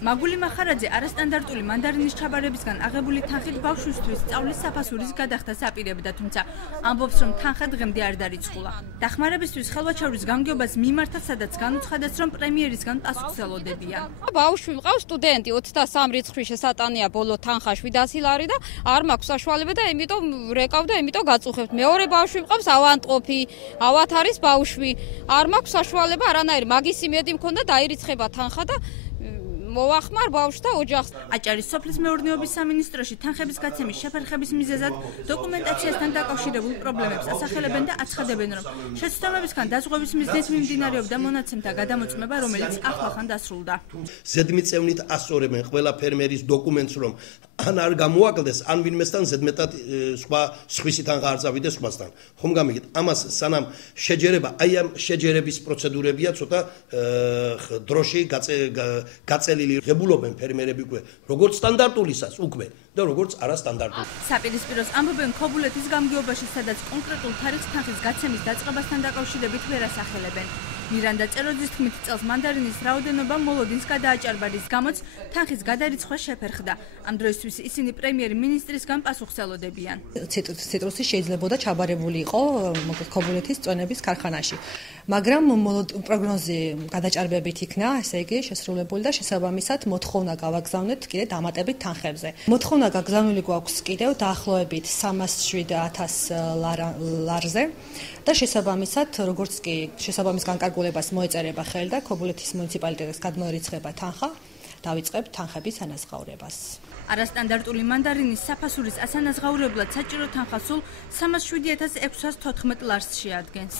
მაგული მახარაძე არასტანდარტული მანდარინის ჩაბარებისგან აღებული თანხით ბავშვისთვის სწავლის საფასურის გადახდას აპირებდა, თუმცა ამბობს, რომ თანხა დღემდე არ დარიცხულა. დახმარებისთვის ხელვაჩაურის გამგეობას მიმართა, სადაც განუცხადეს, რომ პრემიერისგან პასუხისმგებლობებია. ბავშვი მყავს სტუდენტი 23 რიცხვი შესატანია ბოლო თანხა 700 ლარი და არ მაქვს საშუალება და იმიტომ რეკავ და იმიტომ გაწუხებთ. მეორე ბავშვი მყავს ავანტყოფი, ავათ არის ბავშვი. არ მაქვს საშუალება არანაირი მაგის იმედი მქონდა დაირიცხება თანხა და მოვახმარ ბავშვს და ოჯახს. აჭარის სოფლის მეურნეობის სამინისტროში თანხების გაცემის შეფერხების მიზეზად დოკუმენტაციასთან დაკავშირებულ პრობლემებს ასახელებენ და აცხადებენ, რომ შეცდომებისგან დაზღვევის მიზნით მიმდინარეობდა მონაცემთა გადამოწმება, რომელიც ახლახან დასრულდა. ზედმიწევნით ასწორებენ ყველა ფერმერის დოკუმენტს, რომ ან არ გამოაკლდეს, ან ვინმესთან ზედმეტად სხვისი თანხა არ წავიდეს სხვასთან. ხომ გამიგეთ, ამას სანამ შეჯერება, აი ამ შეჯერების პროცედურებია ცოტა დროში გაწელილი ღებულობენ ფერმერები უკვე როგორც სტანდარტულისას უკვე და როგორც არასტანდარტული. საპირისპიროს ამბობენ ქობულეთის გამგეობაში, სადაც კონკრეტულ თარიღს თანხის გაცემის დაწყებასთან დაკავშირებით ვერ ასახელებენ. მირანდა წეროძის თქმით, წელს მანდარინის რაოდენობა მოლოდინს გადააჭარბა, რის გამოც თანხის გადარიცხვა შეფერხდა. ამ დროისთვის ისინი პრემიერ-მინისტრისგან პასუხს ელოდებიან. ციტრუსი შეიძლებოდა ჩაბარებული იყო ქობულეთის წონების ქარხანაში, მაგრამ პროგნოზი გადაჭარბებით იქნა, ესე იგი შესრულებული და შესაბამისად მოთხოვნა გავაგზავნეთ კიდე დამატებით თანხებზე. მოთხოვნა გაგზავნილი გვაქვს კიდევ დაახლოებით 307,000 ლარზე და შესაბამისად, როგორც კი შესაბამის განკარგულებას მოეწერება ხელი და ქობულეთის მუნიციპალიტეტის გადმოერიცხება თანხა, დავიწყებთ თანხების ანაზღაურებას. არასტანდარტული მანდარინის საფასურის ასანაზღაურებლად საჭირო თანხა სულ 307,614 ლარს შეადგენს.